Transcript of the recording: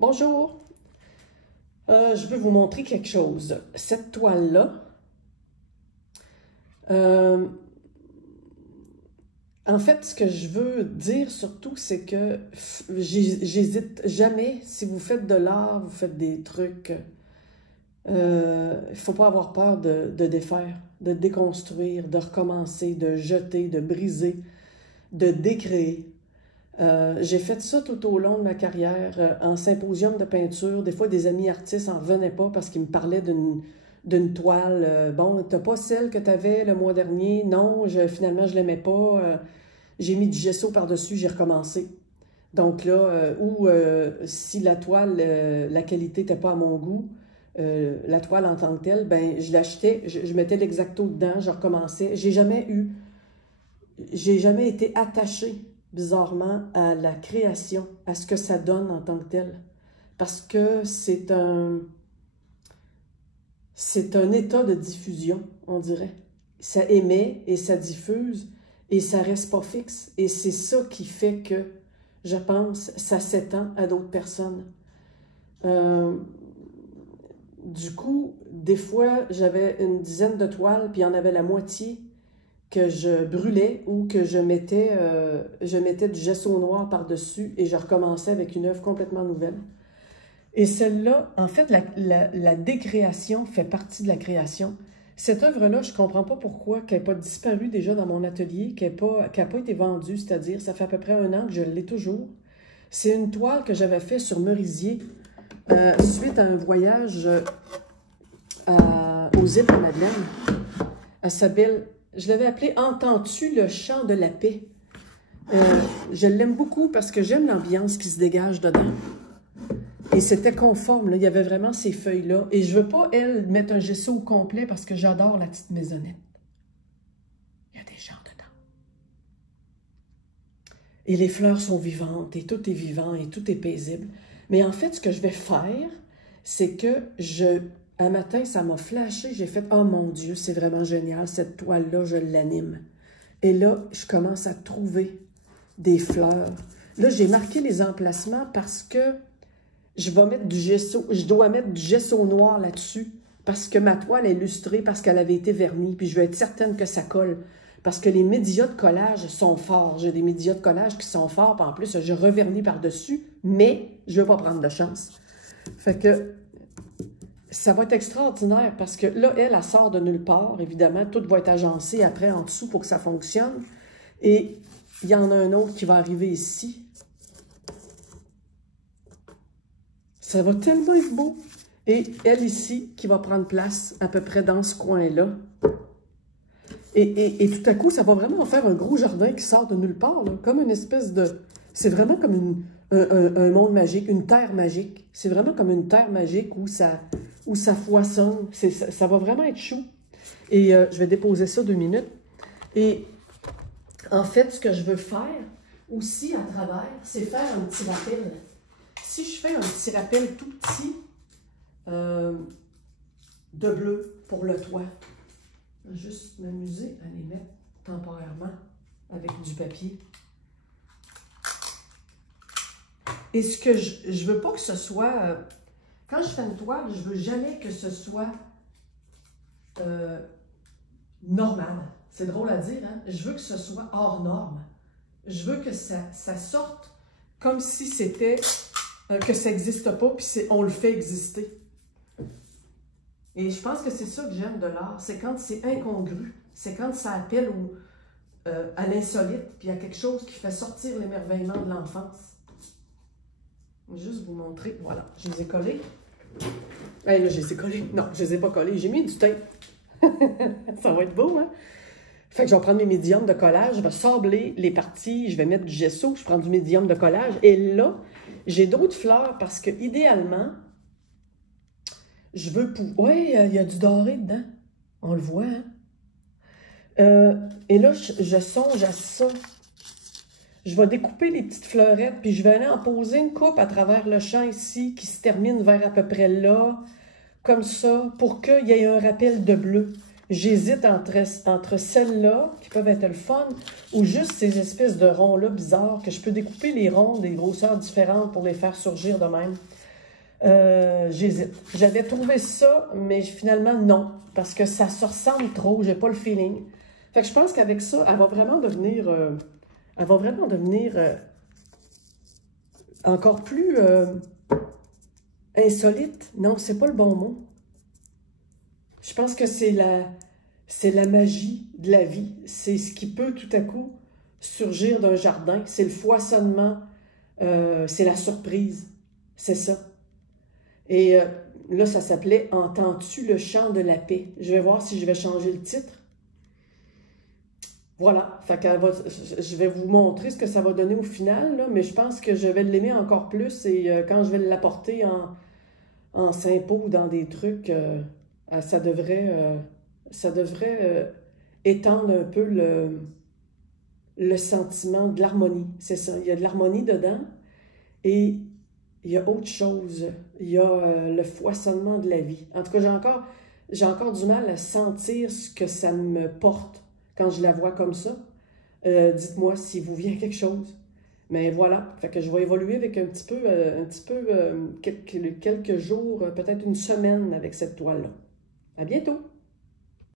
Bonjour, je veux vous montrer quelque chose. Cette toile-là, en fait, ce que je veux dire surtout, c'est que j'hésite jamais. Si vous faites de l'art, vous faites des trucs, il ne faut pas avoir peur de défaire, de déconstruire, de recommencer, de jeter, de briser, de décréer. J'ai fait ça tout au long de ma carrière, en symposium de peinture. Des fois, des amis artistes n'en revenaient pas parce qu'ils me parlaient d'une toile. Bon, t'as pas celle que tu avais le mois dernier? Non, finalement, je l'aimais pas. J'ai mis du gesso par-dessus, j'ai recommencé. Donc là, si la toile, la qualité n'était pas à mon goût, la toile en tant que telle, ben, je l'achetais, je mettais l'exacto dedans, je recommençais. J'ai jamais été attachée bizarrement à la création, à ce que ça donne en tant que tel. Parce que c'est un état de diffusion, on dirait. Ça émet et ça diffuse et ça reste pas fixe. Et c'est ça qui fait que, je pense, ça s'étend à d'autres personnes. Du coup, des fois, j'avais une dizaine de toiles, puis il y en avait la moitié que je brûlais ou que je mettais du gesso noir par-dessus et je recommençais avec une œuvre complètement nouvelle. Et celle-là, en fait, la décréation fait partie de la création. Cette œuvre-là, je ne comprends pas pourquoi qu'elle n'a pas disparu déjà dans mon atelier, qu'elle n'a pas été vendue, c'est-à-dire, ça fait à peu près 1 an que je l'ai toujours. C'est une toile que j'avais faite sur Merisier suite à un voyage aux îles de Madeleine. Elle s'appelle... Je l'avais appelé « Entends-tu le chant de la paix ». Je l'aime beaucoup parce que j'aime l'ambiance qui se dégage dedans. Et c'était conforme, là. Il y avait vraiment ces feuilles-là. Et je ne veux pas, elle, mettre un gesso au complet parce que j'adore la petite maisonnette. Il y a des gens dedans. Et les fleurs sont vivantes, et tout est vivant, et tout est paisible. Mais en fait, ce que je vais faire, c'est que un matin, ça m'a flashé. J'ai fait « Oh mon Dieu, c'est vraiment génial, cette toile-là, je l'anime. » Et là, je commence à trouver des fleurs. Là, j'ai marqué les emplacements parce que je dois mettre du gesso noir là-dessus parce que ma toile est lustrée, parce qu'elle avait été vernie, puis je veux être certaine que ça colle. Parce que les médias de collage sont forts. J'ai des médias de collage qui sont forts, puis en plus, je revernis par-dessus, mais je ne veux pas prendre de chance. Fait que ça va être extraordinaire parce que là, elle sort de nulle part. Évidemment, tout va être agencé après en dessous pour que ça fonctionne. Et il y en a un autre qui va arriver ici. Ça va tellement être beau. Et elle ici, qui va prendre place à peu près dans ce coin-là. Et tout à coup, ça va vraiment faire un gros jardin qui sort de nulle part, là, comme une espèce de... C'est vraiment comme un monde magique, une terre magique. C'est vraiment comme une terre magique où ça foisonne. Ça va vraiment être chou. Et je vais déposer ça 2 minutes. Et en fait, ce que je veux faire aussi à travers, c'est faire un petit rappel. Si je fais un petit rappel tout petit de bleu pour le toit, je vais juste m'amuser à les mettre temporairement avec du papier. Et ce que je veux pas que ce soit... quand je fais une toile, je veux jamais que ce soit normal. C'est drôle à dire, hein? Je veux que ce soit hors norme. Je veux que ça sorte comme si c'était... que ça n'existe pas, puis on le fait exister. Et je pense que c'est ça que j'aime de l'art. C'est quand c'est incongru. C'est quand ça appelle à l'insolite, puis à quelque chose qui fait sortir l'émerveillement de l'enfance. Je vais juste vous montrer. Voilà, je les ai collés. Hey, là, je les ai collés. Non, je les ai pas collés. J'ai mis du tape. Ça va être beau, hein? Fait que je vais prendre mes médiums de collage. Je vais sabler les parties. Je vais mettre du gesso. Je prends du médium de collage. Et là, j'ai d'autres fleurs parce que, idéalement, je veux pouvoir... Oui, il y a du doré dedans. On le voit, hein? Et là, je songe à ça. Je vais découper les petites fleurettes, puis je vais aller en poser une coupe à travers le champ ici, qui se termine vers à peu près là, comme ça, pour qu'il y ait un rappel de bleu. J'hésite entre celles-là, qui peuvent être le fun, ou juste ces espèces de ronds-là bizarres, que je peux découper les ronds des grosseurs différentes pour les faire surgir de même. J'hésite. J'avais trouvé ça, mais finalement, non. Parce que ça se ressemble trop, j'ai pas le feeling. Fait que je pense qu'avec ça, elle va vraiment devenir... encore plus insolite. Non, c'est pas le bon mot. Je pense que c'est la magie de la vie. C'est ce qui peut tout à coup surgir d'un jardin. C'est le foisonnement, c'est la surprise. C'est ça. Et là, ça s'appelait « Entends-tu le chant de la paix ». Je vais voir si je vais changer le titre. Voilà, fait je vais vous montrer ce que ça va donner au final, là, mais je pense que je vais l'aimer encore plus et quand je vais l'apporter en Saint-Pau ou dans des trucs, ça devrait étendre un peu le sentiment de l'harmonie. C'est ça, il y a de l'harmonie dedans et il y a autre chose. Il y a le foisonnement de la vie. En tout cas, j'ai encore du mal à sentir ce que ça me porte quand je la vois comme ça. Dites-moi si vous vient quelque chose. Mais voilà, fait que je vais évoluer avec quelques jours, peut-être une semaine avec cette toile-là. À bientôt!